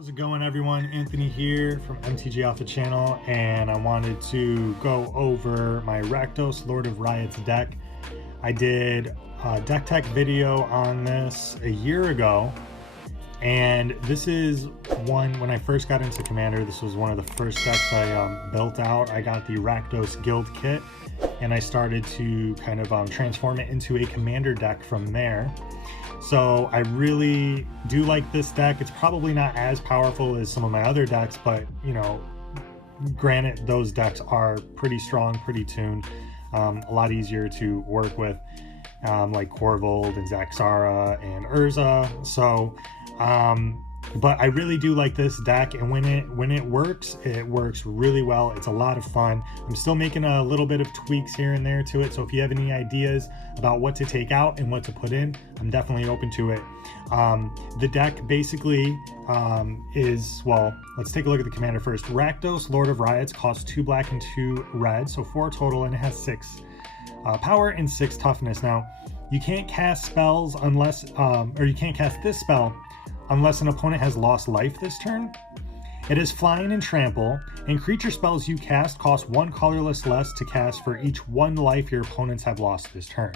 How's it going, everyone? Anthony here from MTG Alpha channel, and I wanted to go over my Rakdos Lord of Riots deck. I did a deck tech video on this a year ago, and this is one, when I first got into Commander, this was one of the first decks I built out. I got the Rakdos Guild kit, and I started to kind of transform it into a Commander deck from there. So I really do like this deck. It's probably not as powerful as some of my other decks, but you know, granted, those decks are pretty strong, pretty tuned, a lot easier to work with, like Corvold and Zaxara and Urza. So but I really do like this deck, and when it works really well. It's a lot of fun. I'm still making a little bit of tweaks here and there to it, so if you have any ideas about what to take out and what to put in, I'm definitely open to it. The deck basically is, well, let's take a look at the commander first. Rakdos Lord of Riots costs 2 black and 2 red, so 4 total, and it has 6 power and 6 toughness. Now, you can't cast spells unless, or you can't cast this spell unless an opponent has lost life this turn. It is flying and trample, and creature spells you cast cost 1 colorless less to cast for each 1 life your opponents have lost this turn.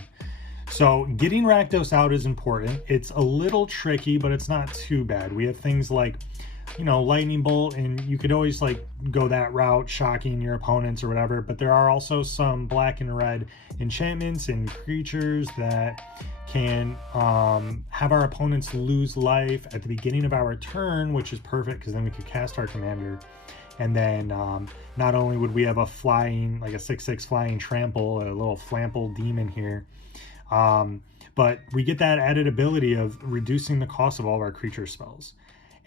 So getting Rakdos out is important. It's a little tricky, but it's not too bad. We have things like, you know, Lightning Bolt, and you could always like go that route, shocking your opponents or whatever, but there are also some black and red enchantments and creatures that can have our opponents lose life at the beginning of our turn, which is perfect because then we could cast our commander. And then not only would we have a flying, like a 6/6 flying trample, a little flample demon here, but we get that added ability of reducing the cost of all of our creature spells.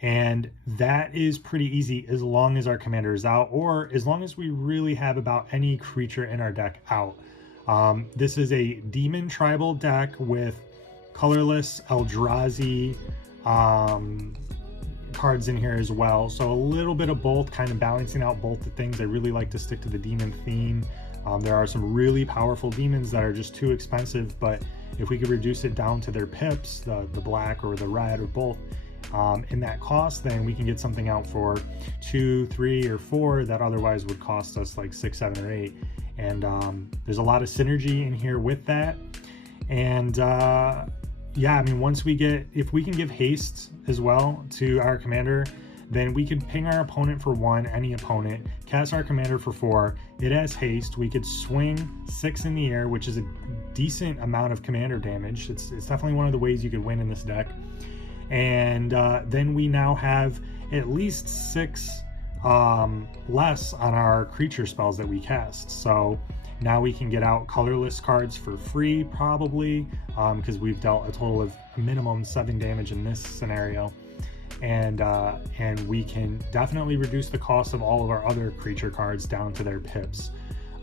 And that is pretty easy as long as our commander is out, or as long as we really have about any creature in our deck out. This is a demon tribal deck with colorless Eldrazi cards in here as well. So a little bit of both, kind of balancing out both the things. I really like to stick to the demon theme. There are some really powerful demons that are just too expensive, but if we could reduce it down to their pips, the black or the red or both, in that cost, then we can get something out for 2, 3, or 4 that otherwise would cost us like 6, 7, or 8. And there's a lot of synergy in here with that. And yeah, I mean, once we get, if we can give haste as well to our commander, then we could ping our opponent for 1, any opponent, cast our commander for 4. It has haste. We could swing 6 in the air, which is a decent amount of commander damage. It's definitely one of the ways you could win in this deck. And then we now have at least 6 less on our creature spells that we cast. So now we can get out colorless cards for free, probably, because we've dealt a total of minimum 7 damage in this scenario. And we can definitely reduce the cost of all of our other creature cards down to their pips.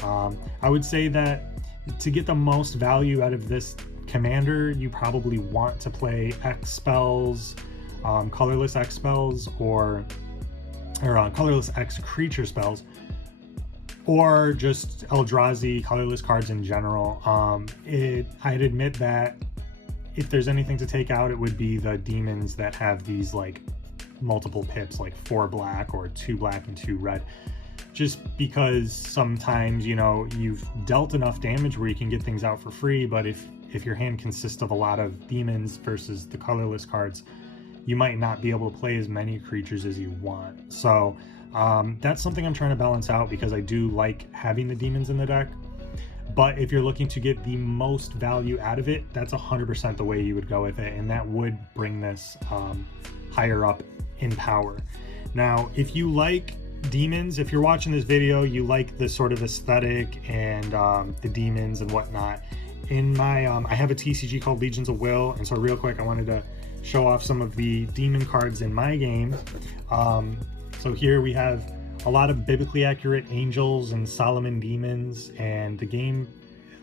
I would say that to get the most value out of this commander, you probably want to play X spells, colorless X spells, or colorless X creature spells, or just Eldrazi colorless cards in general. I'd admit that if there's anything to take out, it would be the demons that have these like multiple pips, like 4 black or 2 black and 2 red. Just because sometimes, you know, you've dealt enough damage where you can get things out for free, but if your hand consists of a lot of demons versus the colorless cards, you might not be able to play as many creatures as you want. So that's something I'm trying to balance out, because I do like having the demons in the deck. But if you're looking to get the most value out of it, that's 100% the way you would go with it, and that would bring this higher up in power. Now, if you like demons, if you're watching this video, you like the sort of aesthetic and the demons and whatnot, in my I have a TCG called Legions of Will, and so real quick I wanted to show off some of the demon cards in my game. So here we have a lot of biblically accurate angels and Solomon demons, and the game,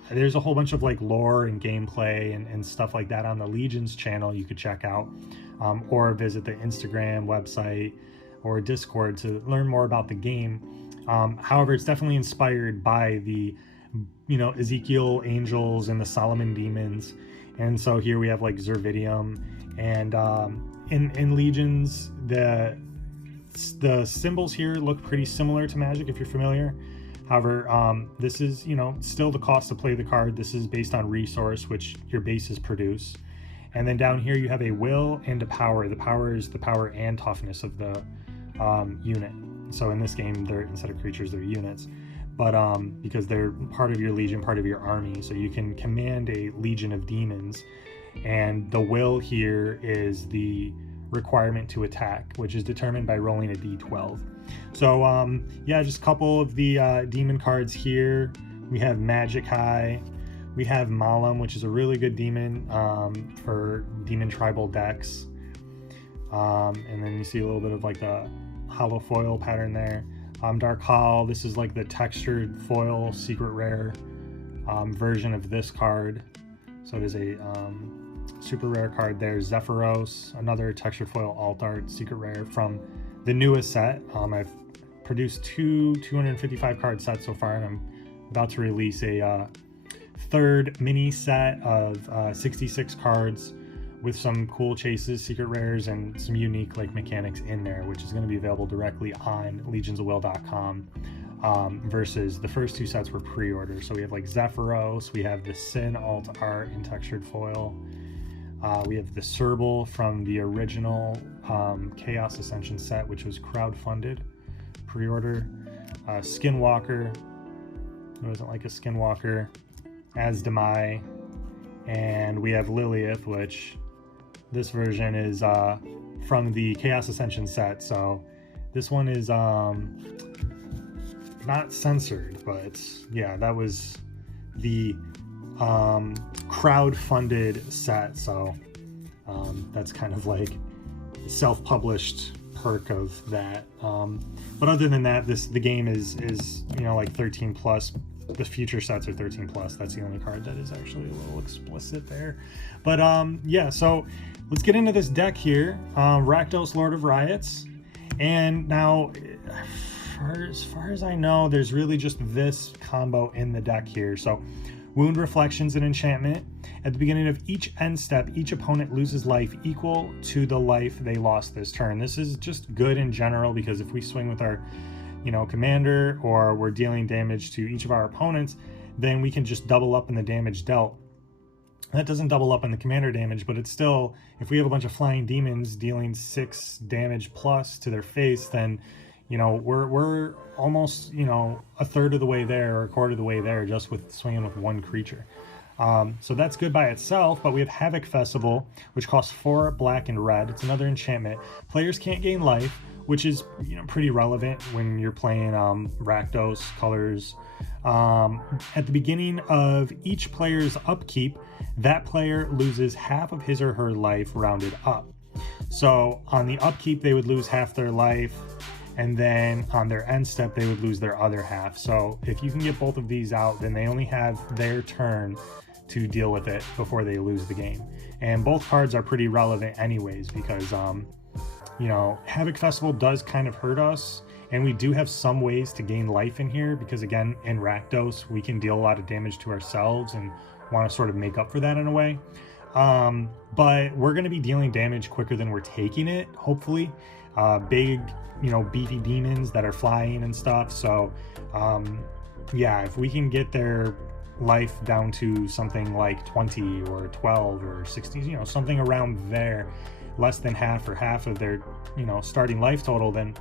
there's a whole bunch of like lore and gameplay and stuff like that on the Legions channel you could check out, or visit the Instagram website or Discord to learn more about the game. However, it's definitely inspired by the, you know, Ezekiel angels and the Solomon demons. And so here we have like Zervidium, and in Legions, the symbols here look pretty similar to Magic if you're familiar. However, this is, you know, still the cost to play the card. This is based on resource, which your bases produce. And then down here you have a will and a power. The power is the power and toughness of the unit. So in this game, they're, instead of creatures, they're units. But because they're part of your legion, part of your army, so you can command a legion of demons. And the will here is the requirement to attack, which is determined by rolling a d12. So yeah, just a couple of the demon cards here. We have Magic High, we have Malum, which is a really good demon for demon tribal decks, and then you see a little bit of like the hollow foil pattern there. Dark Hall, this is like the textured foil secret rare version of this card, so it is a super rare card there. Zephyros, another textured foil alt art secret rare from the newest set. I've produced two 255 card sets so far, and I'm about to release a third mini set of 66 cards with some cool chases, secret rares, and some unique like mechanics in there, which is going to be available directly on legionsofwill.com, versus the first two sets were pre-order. So we have like Zephyros, we have the Sin alt art in textured foil, we have the Serval from the original Chaos Ascension set, which was crowdfunded pre-order, Skinwalker, who doesn't like a Skinwalker, Asdamai, and we have Lilith, which this version is from the Chaos Ascension set. So this one is not censored, but yeah, that was the crowd-funded set. So that's kind of like self-published perk of that. But other than that, the game is you know, like 13 plus. The future sets are 13 plus. That's the only card that is actually a little explicit there. But yeah, so let's get into this deck here. Rakdos, Lord of Riots. And now, as far as I know, there's really just this combo in the deck here. So Wound Reflection's an enchantment. At the beginning of each end step, each opponent loses life equal to the life they lost this turn. This is just good in general, because if we swing with our, you know, commander, or we're dealing damage to each of our opponents, then we can just double up in the damage dealt. That doesn't double up in the commander damage, but it's still, if we have a bunch of flying demons dealing 6 damage plus to their face, then, you know, we're almost, you know, a third of the way there, or a quarter of the way there, just with swinging with one creature. So that's good by itself. But we have Havoc Festival, which costs 4 black and red. It's another enchantment. Players can't gain life, which is, you know, pretty relevant when you're playing Rakdos colors. At the beginning of each player's upkeep, that player loses half of his or her life rounded up. So on the upkeep, they would lose half their life, and then on their end step, they would lose their other half. So if you can get both of these out, then they only have their turn to deal with it before they lose the game. And both cards are pretty relevant anyways, because you know, Havoc Festival does kind of hurt us, and we do have some ways to gain life in here, because again, in Rakdos, we can deal a lot of damage to ourselves and want to sort of make up for that in a way. But we're going to be dealing damage quicker than we're taking it, hopefully. Big, you know, beefy demons that are flying and stuff. So yeah, if we can get their life down to something like 20 or 12 or 60, you know, something around there, less than half or half of their, you know, starting life total, then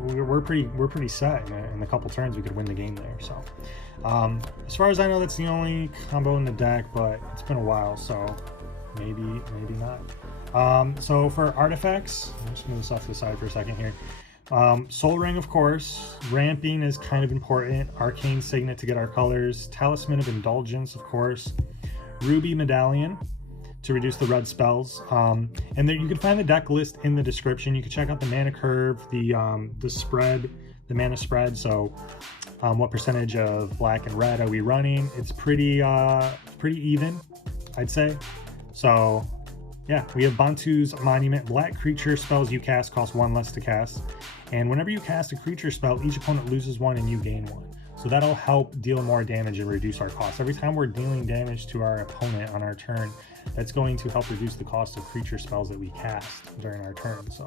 we're pretty set. In a couple turns we could win the game there. So as far as I know, that's the only combo in the deck, but it's been a while, so maybe not. So for artifacts, I'm just move this off to the side for a second here. Soul Ring, of course. Ramping is kind of important. Arcane Signet to get our colors. Talisman of Indulgence, of course. Ruby Medallion to reduce the red spells. And there you can find the deck list in the description. You can check out the mana curve, the spread, the mana spread. So what percentage of black and red are we running? It's pretty even, I'd say. So yeah, we have Bantu's Monument. Black creature spells you cast cost 1 less to cast. And whenever you cast a creature spell, each opponent loses 1 and you gain 1. So that'll help deal more damage and reduce our costs. Every time we're dealing damage to our opponent on our turn, that's going to help reduce the cost of creature spells that we cast during our turn. So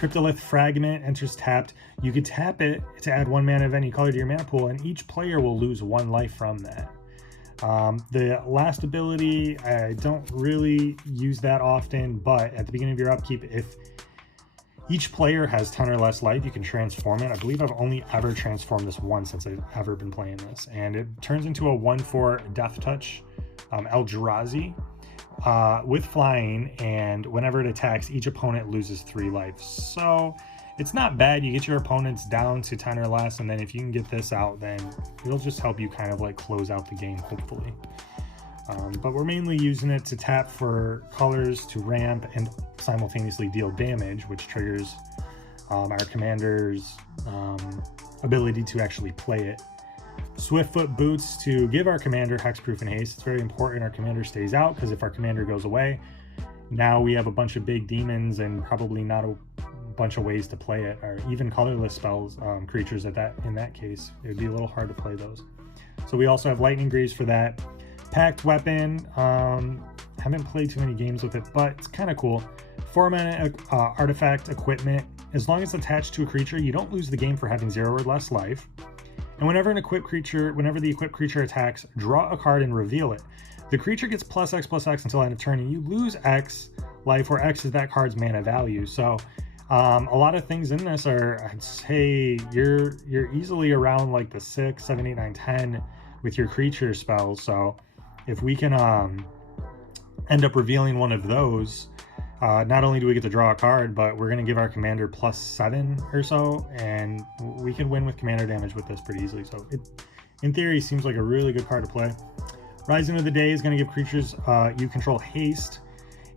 Cryptolith Fragment enters tapped. You could tap it to add 1 mana of any color to your mana pool, and each player will lose 1 life from that. The last ability, I don't really use that often, but at the beginning of your upkeep, if each player has 10 or less life, you can transform it. I believe I've only ever transformed this once since I've ever been playing this, and it turns into a 1/4 Death Touch Eldrazi with flying, and whenever it attacks, each opponent loses 3 life. So it's not bad. You get your opponents down to 10 or less, and then if you can get this out, then it'll just help you kind of like close out the game, hopefully. But we're mainly using it to tap for colors, to ramp, and simultaneously deal damage, which triggers our commander's ability to actually play it. Swiftfoot Boots to give our commander hexproof and haste. It's very important our commander stays out, because if our commander goes away, now we have a bunch of big demons and probably not a bunch of ways to play it, or even colorless spells, creatures in that case. It would be a little hard to play those. So we also have Lightning Greaves for that. Packed Weapon, haven't played too many games with it, but it's kind of cool. 4 mana artifact equipment. As long as it's attached to a creature, you don't lose the game for having 0 or less life. And whenever the equipped creature attacks, draw a card and reveal it. The creature gets +X/+X until end of turn, and you lose X life, where X is that card's mana value. So a lot of things in this are, I'd say you're easily around like the 6, 7, 8, 9, 10 with your creature spells. So if we can end up revealing one of those, not only do we get to draw a card, but we're going to give our commander +7 or so, and we can win with commander damage with this pretty easily. So it, in theory, seems like a really good card to play. Rising of the Day is going to give creatures you control haste,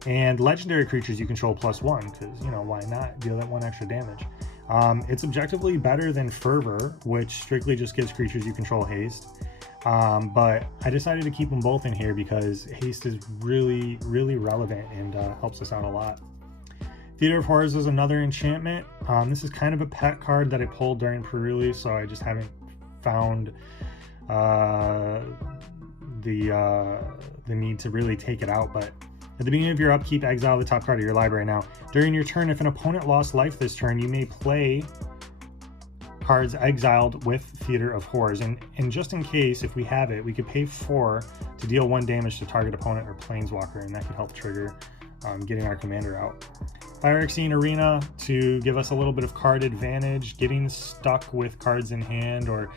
and legendary creatures you control +1, because, you know, why not deal that 1 extra damage. It's objectively better than Fervor, which strictly just gives creatures you control haste. But I decided to keep them both in here because haste is really relevant and helps us out a lot. Theater of Horrors is another enchantment. This is kind of a pet card that I pulled during pre-release, so I just haven't found the need to really take it out. But at the beginning of your upkeep, exile the top card of your library. Now, during your turn, if an opponent lost life this turn, you may play cards exiled with Theater of Horrors, and just in case, if we have it, we could pay 4 to deal 1 damage to target opponent or planeswalker, and that could help trigger getting our commander out. Phyrexian Arena to give us a little bit of card advantage, getting stuck with cards in hand, or,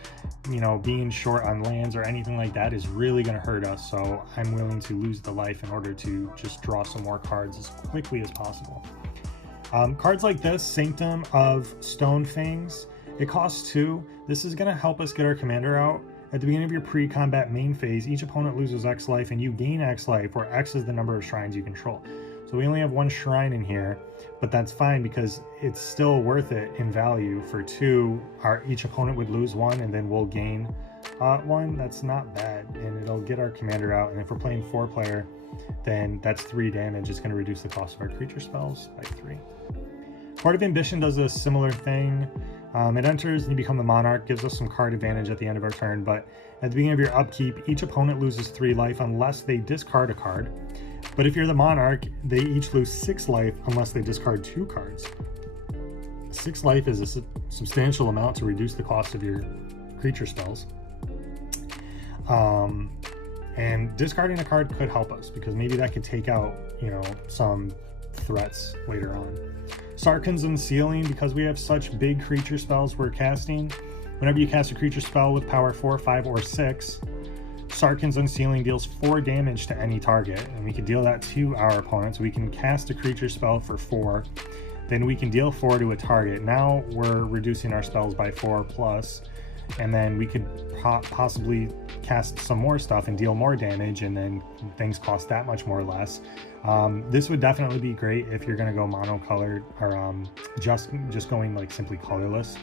you know, being short on lands or anything like that is really going to hurt us, so I'm willing to lose the life in order to just draw some more cards as quickly as possible. Cards like this, Sanctum of Stonefangs, it costs 2. This is going to help us get our commander out. At the beginning of your pre-combat main phase, each opponent loses X life and you gain X life, where X is the number of shrines you control. So we only have 1 shrine in here, but that's fine because it's still worth it in value. For 2, each opponent would lose 1 and then we'll gain 1. That's not bad, and it'll get our commander out. And if we're playing 4-player, then that's 3 damage. It's going to reduce the cost of our creature spells by 3. Heart of Ambition does a similar thing. It enters and you become the monarch, gives us some card advantage at the end of our turn, but at the beginning of your upkeep, each opponent loses 3 life unless they discard a card. But if you're the monarch, they each lose 6 life unless they discard 2 cards. 6 life is a substantial amount to reduce the cost of your creature spells. And discarding a card could help us, because maybe that could take out, you know, some threats later on. Sarkhan's Unsealing, because we have such big creature spells we're casting. Whenever you cast a creature spell with power 4, 5, or 6, Sarkhan's Unsealing deals 4 damage to any target, and we can deal that to our opponent. So we can cast a creature spell for 4, then we can deal 4 to a target. Now we're reducing our spells by 4+, and then we could possibly cast some more stuff and deal more damage, and then things cost that much more or less. This would definitely be great if you're going to go monocolored, or just going like simply colorless,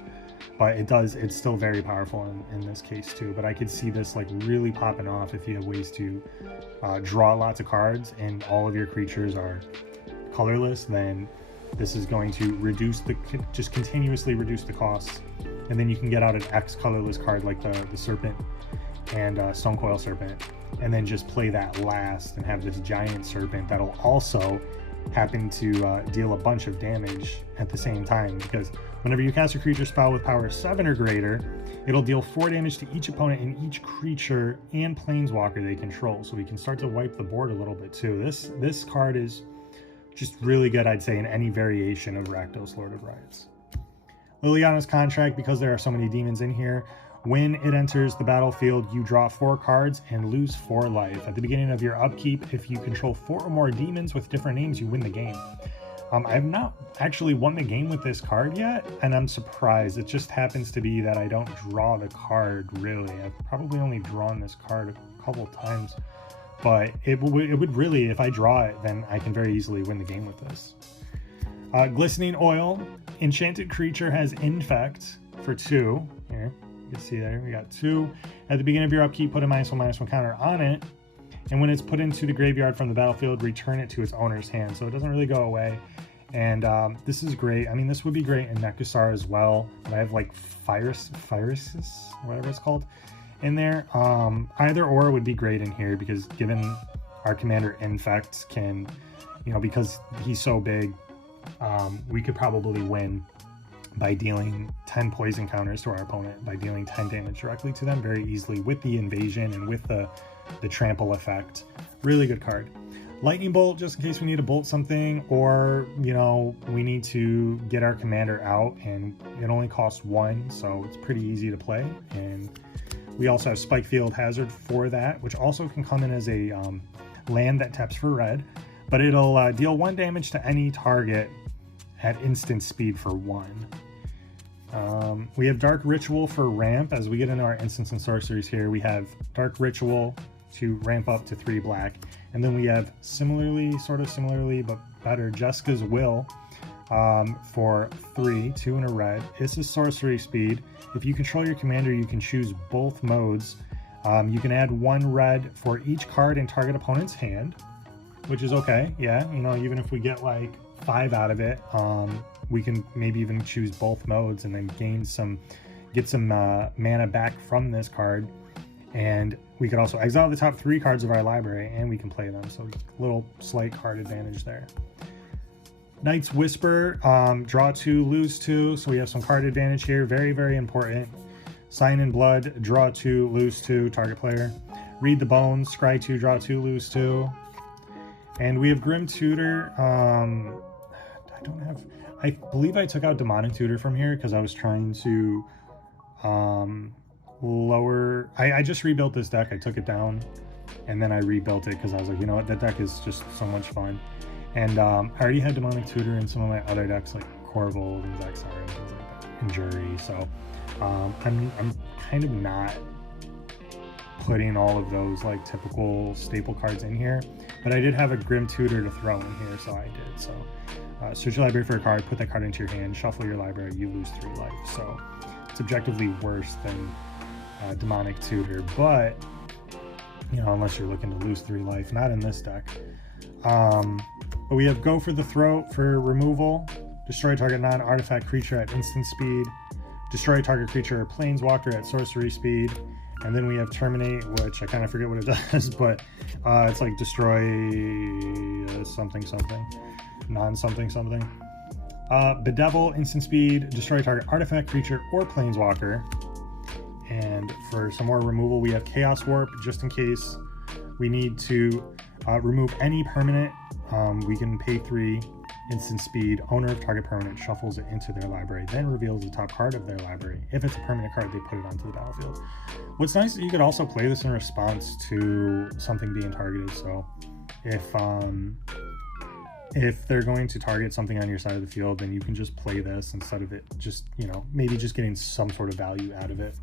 but it's still very powerful in this case too. But I could see this like really popping off if you have ways to draw lots of cards and all of your creatures are colorless. Then this is going to just continuously reduce the costs, and then you can get out an X colorless card like the Serpent and Stonecoil Serpent, and then just play that last and have this giant serpent that'll also happen to deal a bunch of damage at the same time, because whenever you cast a creature spell with power 7 or greater, it'll deal 4 damage to each opponent and each creature and planeswalker they control. So we can start to wipe the board a little bit too. This card is just really good, I'd say, in any variation of Rakdos, Lord of Riots. Liliana's Contract, because there are so many demons in here, when it enters the battlefield, you draw 4 cards and lose 4 life. At the beginning of your upkeep, if you control 4 or more demons with different names, you win the game. I've not actually won the game with this card yet, and I'm surprised. It just happens to be that I don't draw the card, really. I've probably only drawn this card a couple times, but it would really, if I draw it, then I can very easily win the game with this. Glistening Oil. Enchanted creature has Infect for 2. Here, you can see there, we got 2. At the beginning of your upkeep, put a -1/-1 counter on it, and when it's put into the graveyard from the battlefield, return it to its owner's hand. So it doesn't really go away. And this is great. I mean, this would be great in Nekasar as well, but I have like Phyresis, whatever it's called, in there. Either or would be great in here, because given our commander Infect can, you know, because he's so big, we could probably win by dealing 10 poison counters to our opponent, by dealing 10 damage directly to them very easily with the invasion and with the trample effect. Really good card. Lightning Bolt, just in case we need to bolt something, or, you know, we need to get our commander out, and it only costs 1, so it's pretty easy to play. And we also have Spikefield Hazard for that, which also can come in as a land that taps for red, but it'll deal 1 damage to any target at instant speed for 1. We have Dark Ritual for ramp. As we get into our instants and sorceries here, we have Dark Ritual to ramp up to 3 black, and then we have sort of similarly but better, Jessica's Will for 3, 2 and a red. This is sorcery speed. If you control your commander, you can choose both modes. You can add 1 red for each card in target opponent's hand, which is okay. Yeah, you know, even if we get like 5 out of it, we can maybe even choose both modes and then get some mana back from this card. And we could also exile the top 3 cards of our library, and we can play them, so little slight card advantage there. Knight's Whisper, draw 2, lose 2, so we have some card advantage here. Very, very important. Sign in Blood, draw 2, lose 2, target player. Read the Bones, scry 2, draw 2, lose 2. And we have Grim Tutor. I believe I took out Demonic Tutor from here because I was trying to lower. I just rebuilt this deck. I took it down and then I rebuilt it because I was like, you know what, that deck is just so much fun. And I already had Demonic Tutor in some of my other decks like Corvold and Zaxar and things like that, and Jury. So I'm kind of not putting all of those like typical staple cards in here, but I did have a Grim Tutor to throw in here, so I did. So search your library for a card, put that card into your hand, shuffle your library, you lose 3 life. So it's objectively worse than Demonic Tutor, but you know, unless you're looking to lose 3 life, not in this deck. But we have Go for the Throat for removal, destroy target non-artifact creature at instant speed, destroy target creature or planeswalker at sorcery speed, and then we have Terminate, which I kind of forget what it does, but it's like destroy something, non-something. Bedevil, instant speed, destroy target artifact creature or planeswalker. And for some more removal, we have Chaos Warp, just in case we need to remove any permanent. We can pay 3, instant speed, owner of target permanent shuffles it into their library, then reveals the top card of their library. If it's a permanent card, they put it onto the battlefield. What's nice is you could also play this in response to something being targeted. So if they're going to target something on your side of the field, then you can just play this instead of it just, you know, maybe just getting some sort of value out of it.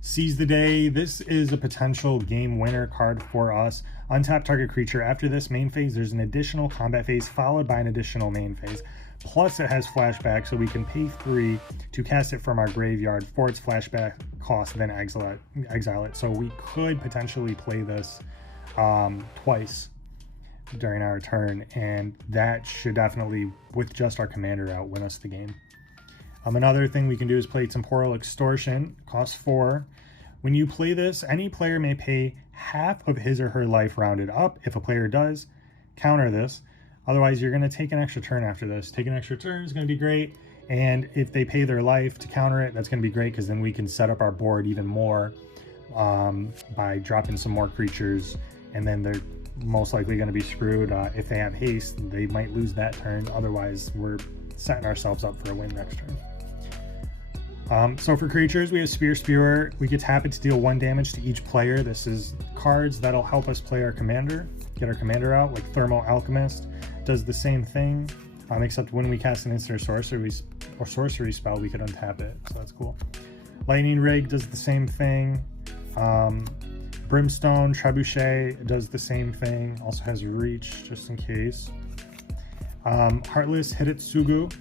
Seize the Day. This is a potential game winner card for us. Untap target creature. After this main phase, there's an additional combat phase followed by an additional main phase. Plus it has flashback, so we can pay 3 to cast it from our graveyard for its flashback cost, then exile it. So we could potentially play this twice during our turn, and that should definitely, with just our commander out, win us the game. Another thing we can do is play Temporal Extortion, costs 4. When you play this, any player may pay half of his or her life rounded up. If a player does, counter this. Otherwise, you're going to take an extra turn after this. Take an extra turn is going to be great. And if they pay their life to counter it, that's going to be great, because then we can set up our board even more by dropping some more creatures. And then they're most likely going to be screwed. If they have haste, they might lose that turn. Otherwise, we're setting ourselves up for a win next turn. So for creatures, we have Spear Spewer. We can tap it to deal 1 damage to each player. This is cards that'll help us play our commander, get our commander out, like Thermal Alchemist does the same thing, except when we cast an instant or sorcery spell, we could untap it, so that's cool. Lightning Rig does the same thing. Brimstone Trebuchet does the same thing, also has Reach, just in case. Heartless Hidetsugu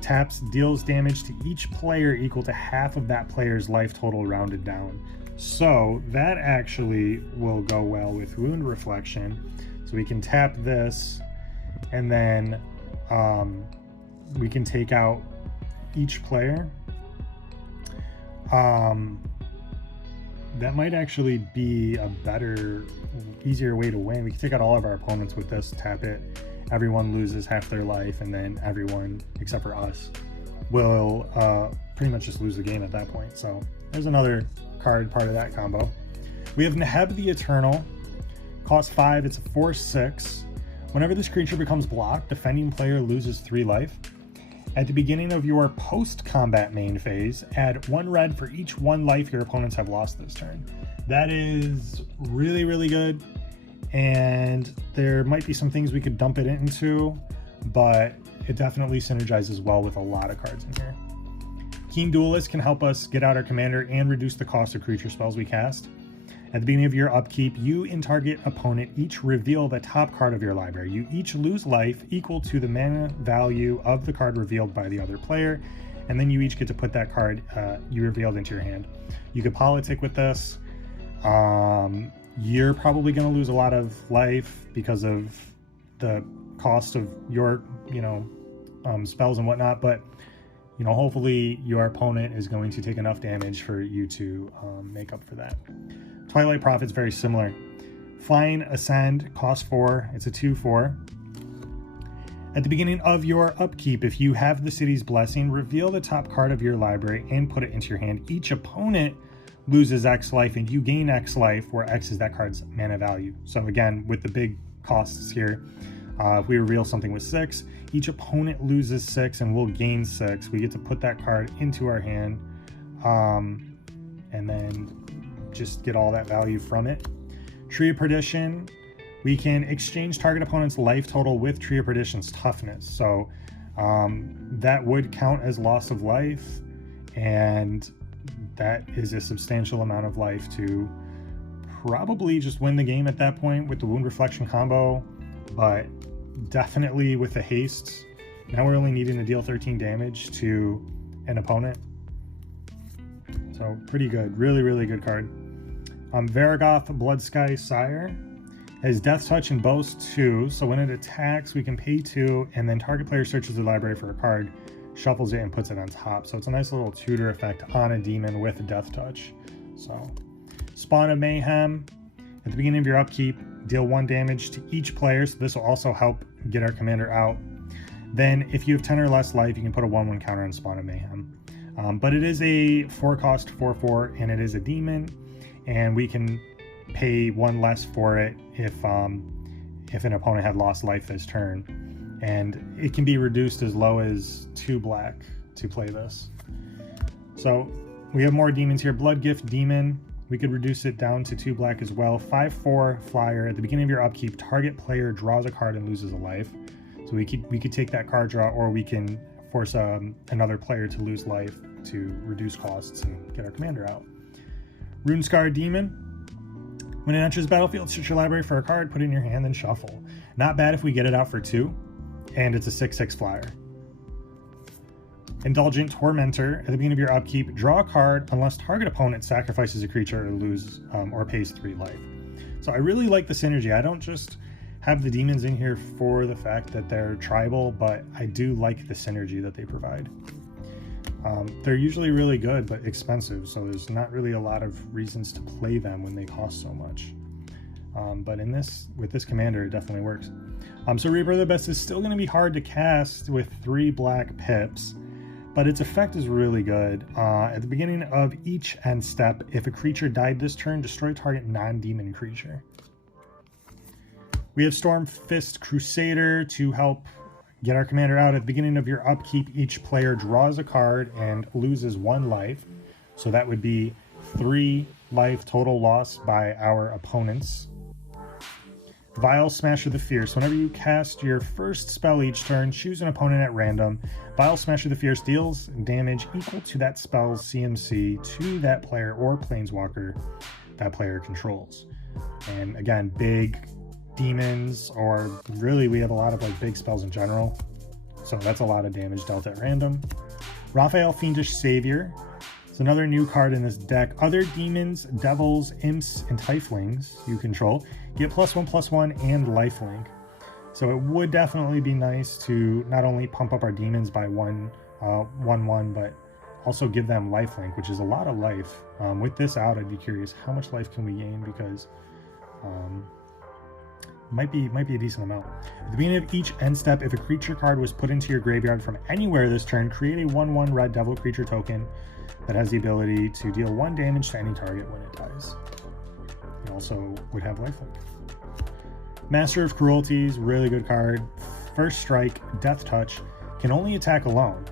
taps, deals damage to each player equal to half of that player's life total rounded down. So that actually will go well with Wound Reflection. So we can tap this, and then we can take out each player. That might actually be a better, easier way to win. We can take out all of our opponents with this, tap it. Everyone loses half their life, and then everyone except for us will pretty much just lose the game at that point. So there's another card part of that combo. We have Neheb the Eternal, cost 5, it's a 4/6. Whenever this creature becomes blocked, defending player loses 3 life. At the beginning of your post-combat main phase, add 1 red for each 1 life your opponents have lost this turn. That is really, really good. And there might be some things we could dump it into, but it definitely synergizes well with a lot of cards in here. Keen Duelist can help us get out our commander and reduce the cost of creature spells we cast. At the beginning of your upkeep, you and target opponent each reveal the top card of your library. You each lose life equal to the mana value of the card revealed by the other player, and then you each get to put that card you revealed into your hand. You could politic with this. You're probably going to lose a lot of life because of the cost of your, spells and whatnot, but, hopefully your opponent is going to take enough damage for you to make up for that. Twilight Prophet's very similar. Flying Ascend, cost 4, it's a 2/4. At the beginning of your upkeep, if you have the City's Blessing, reveal the top card of your library and put it into your hand. Each opponent loses X life and you gain X life, where X is that card's mana value. So again, with the big costs here, if we reveal something with 6, each opponent loses 6 and we'll gain 6. We get to put that card into our hand, and then just get all that value from it. Tree of Perdition, we can exchange target opponent's life total with Tree of Perdition's toughness. So that would count as loss of life, and that is a substantial amount of life to probably just win the game at that point with the Wound Reflection combo, but definitely with the haste. Now we're only needing to deal 13 damage to an opponent. So pretty good, really, really good card. Varagoth Bloodsky Sire has Death Touch and Boast 2, so when it attacks, we can pay 2, and then target player searches the library for a card, shuffles it, and puts it on top. So it's a nice little tutor effect on a demon with Death Touch. So Spawn of Mayhem, at the beginning of your upkeep, deal 1 damage to each player, so this will also help get our commander out. Then if you have 10 or less life, you can put a 1/1 counter on Spawn of Mayhem. But it is a 4-cost 4/4, and it is a demon, and we can pay 1 less for it if an opponent had lost life this turn. And it can be reduced as low as 2 black to play this. So we have more demons here. Bloodgift Demon, we could reduce it down to 2 black as well. 5/4 flyer, at the beginning of your upkeep, target player draws a card and loses a life. So we could take that card draw, or we can force another player to lose life to reduce costs and get our commander out. Runescar Demon, when it enters the battlefield, search your library for a card, put it in your hand, then shuffle. Not bad if we get it out for 2, and it's a 6/6 flyer. Indulgent Tormentor, at the beginning of your upkeep, draw a card unless target opponent sacrifices a creature or pays 3 life. So I really like the synergy. I don't just have the demons in here for the fact that they're tribal, but I do like the synergy that they provide. They're usually really good, but expensive, so there's not really a lot of reasons to play them when they cost so much. But with this commander, it definitely works. So Reaper of the Best is still going to be hard to cast with 3 black pips, but its effect is really good. At the beginning of each end step, if a creature died this turn, destroy target non-demon creature. We have Stormfist Crusader to help get our commander out. At the beginning of your upkeep, each player draws a card and loses 1 life. So that would be 3 life total loss by our opponents. Vile Smasher the Fierce. Whenever you cast your first spell each turn, choose an opponent at random. Vile Smasher the Fierce deals damage equal to that spell's CMC to that player or planeswalker that player controls. And again, big demons, or really we have a lot of like big spells in general, so that's a lot of damage dealt at random. Raphael Fiendish Savior. It's another new card in this deck. Other demons, devils, imps, and tieflings you control get +1/+1 and lifelink. So it would definitely be nice to not only pump up our demons by 1/1, but also give them lifelink, which is a lot of life. With this out, I'd be curious how much life can we gain, because might be a decent amount. At the beginning of each end step, if a creature card was put into your graveyard from anywhere this turn, create a 1/1 red devil creature token that has the ability to deal 1 damage to any target when it dies. It also would have lifelink. Master of Cruelties, really good card. First strike, Death Touch, can only attack alone.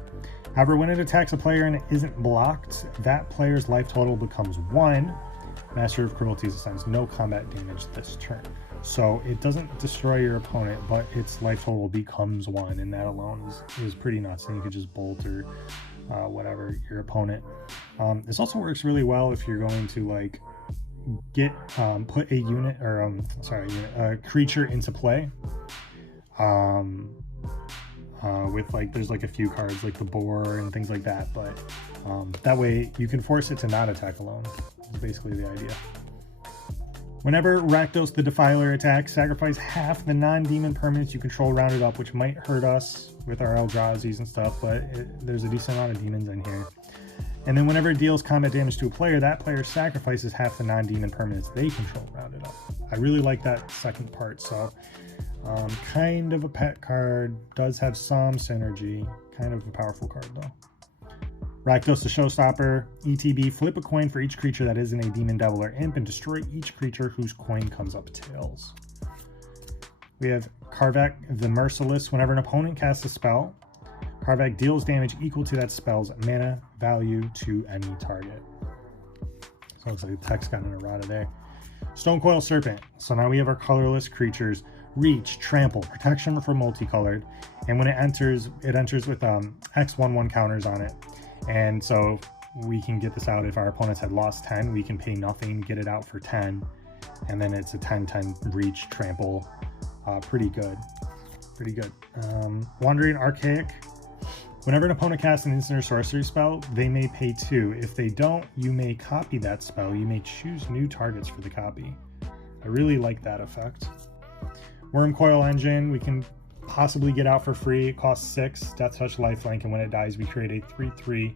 However, when it attacks a player and it isn't blocked, that player's life total becomes 1. Master of Cruelties assigns no combat damage this turn. So it doesn't destroy your opponent, but its life total becomes 1, and that alone is pretty nuts. And you could just bolt or whatever your opponent. This also works really well if you're going to like get put a unit or a creature into play. With like there's like a few cards like the boar and things like that, but that way you can force it to not attack alone. That's basically the idea. Whenever Rakdos the Defiler attacks, sacrifice half the non-demon permanents you control rounded up, which might hurt us with our Eldrazi's and stuff, but there's a decent amount of demons in here. And then whenever it deals combat damage to a player, that player sacrifices half the non-demon permanents they control rounded up. I really like that second part, so kind of a pet card, does have some synergy, kind of a powerful card though. Rakdos the Showstopper, ETB, flip a coin for each creature that isn't a demon, devil, or imp, and destroy each creature whose coin comes up tails. We have Karvak the Merciless. Whenever an opponent casts a spell, Karvak deals damage equal to that spell's mana value to any target. So it looks like the text got an errata there. Stonecoil Serpent. So now we have our colorless creatures. Reach, Trample, Protection for multicolored, and when it enters with X/1/1 counters on it. And so we can get this out if our opponents had lost 10, we can pay nothing, get it out for 10, and then it's a 10/10 reach, trample. Pretty good. Wandering Archaic. Whenever an opponent casts an instant or sorcery spell, they may pay 2. If they don't, you may copy that spell. You may choose new targets for the copy. I really like that effect. Wormcoil Engine, we can possibly get out for free. It costs 6, Death Touch, lifelink, and when it dies, we create a 3/3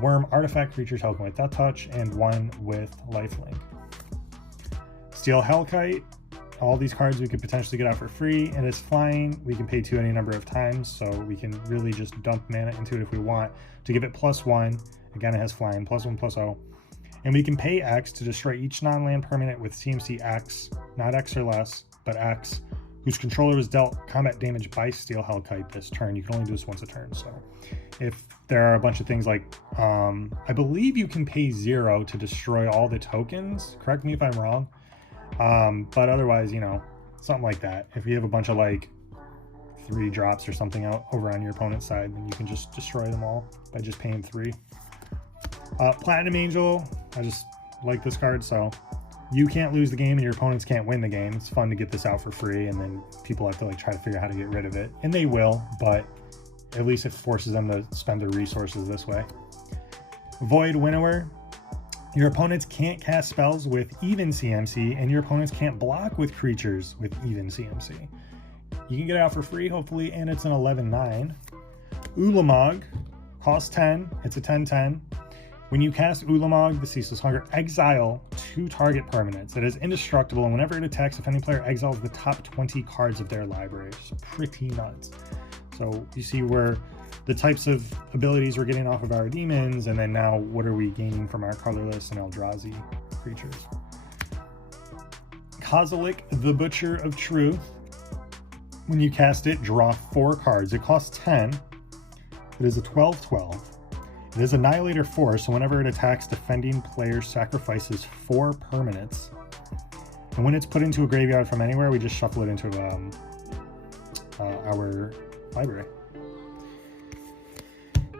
worm artifact creature token with Death Touch and 1 with lifelink. Steel Hellkite. All these cards we could potentially get out for free, and it's flying. We can pay 2 any number of times, so we can really just dump mana into it if we want to give it +1. Again, it has flying, +1/+0. And we can pay X to destroy each non-land permanent with CMC X, not X or less, but X, whose controller was dealt combat damage by Steel Hellkite this turn. You can only do this once a turn. So if there are a bunch of things like, I believe you can pay 0 to destroy all the tokens. Correct me if I'm wrong. But otherwise, you know, something like that. If you have a bunch of like 3 drops or something out over on your opponent's side, then you can just destroy them all by just paying 3. Platinum Angel, I just like this card, so you can't lose the game and your opponents can't win the game. It's fun to get this out for free, and then people have to like try to figure out how to get rid of it, and they will, but at least it forces them to spend their resources this way. Void Winnower. Your opponents can't cast spells with even CMC, and your opponents can't block with creatures with even CMC. You can get it out for free, hopefully, and it's an 11/9. Ulamog. Cost 10. It's a 10/10. When you cast Ulamog, the Ceaseless Hunger, exile 2 target permanents. It is indestructible, and whenever it attacks, if any player exiles the top 20 cards of their library. So pretty nuts. So you see where the types of abilities we're getting off of our demons, and then now what are we gaining from our colorless and Eldrazi creatures. Kozilek, the Butcher of Truth. When you cast it, draw 4 cards. It costs 10. It is a 12/12. It is Annihilator 4, so whenever it attacks, defending player sacrifices 4 permanents. And when it's put into a graveyard from anywhere, we just shuffle it into our library.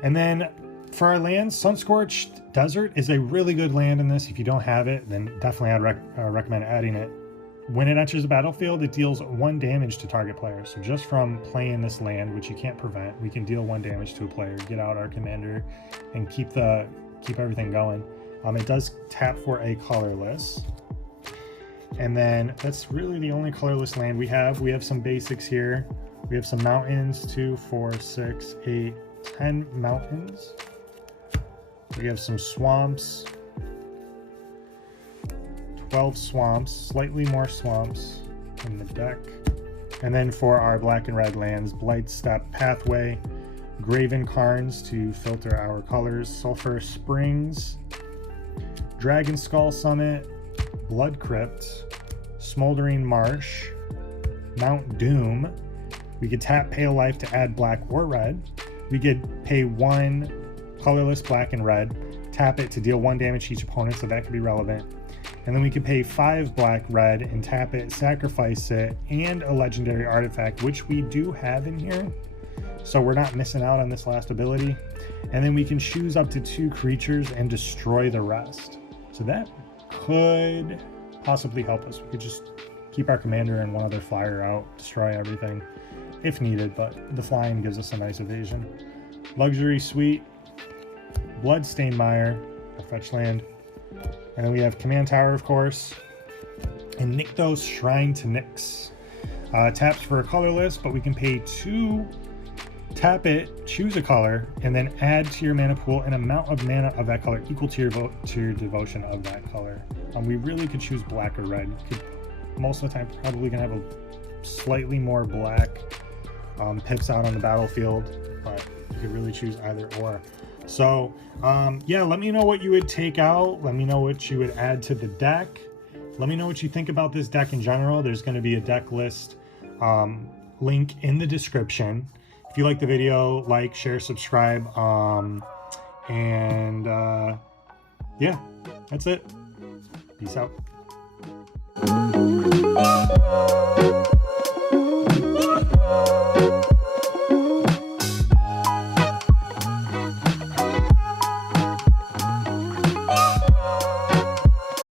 And then for our lands, Sunscorched Desert is a really good land in this. If you don't have it, then definitely I'd recommend adding it. When it enters the battlefield, it deals 1 damage to target player. So just from playing this land, which you can't prevent, we can deal 1 damage to a player, get out our commander, and keep everything going. It does tap for a colorless. And then that's really the only colorless land we have. We have some basics here. We have some mountains, 2, 4, 6, 8, 10 mountains. We have some swamps. 12 swamps, slightly more swamps in the deck. And then for our black and red lands, Blightstep Pathway, Graven Carns to filter our colors, Sulphur Springs, Dragon Skull Summit, Blood Crypt, Smoldering Marsh, Mount Doom. We could tap Pale Life to add black or red. We could pay 1 colorless black and red, tap it to deal 1 damage to each opponent, so that could be relevant. And then we could pay 5 black red and tap it, sacrifice it, and a legendary artifact, which we do have in here. So we're not missing out on this last ability. And then we can choose up to 2 creatures and destroy the rest. So that could possibly help us. We could just keep our commander and 1 other flyer out, destroy everything if needed, but the flying gives us a nice evasion. Luxury Suite, Bloodstained Mire, a fetch land. And then we have Command Tower, of course, and Nykthos Shrine to Nyx. Taps for a colorless, but we can pay 2, tap it, choose a color, and then add to your mana pool an amount of mana of that color equal to your devotion of that color. We really could choose black or red. Most of the time, probably gonna have a slightly more black pips out on the battlefield, but you could really choose either or. So yeah, let me know what you would take out. Let me know what you would add to the deck. Let me know what you think about this deck in general. There's going to be a deck list link in the description. If you like the video, like, share, subscribe, and yeah, that's it. Peace out.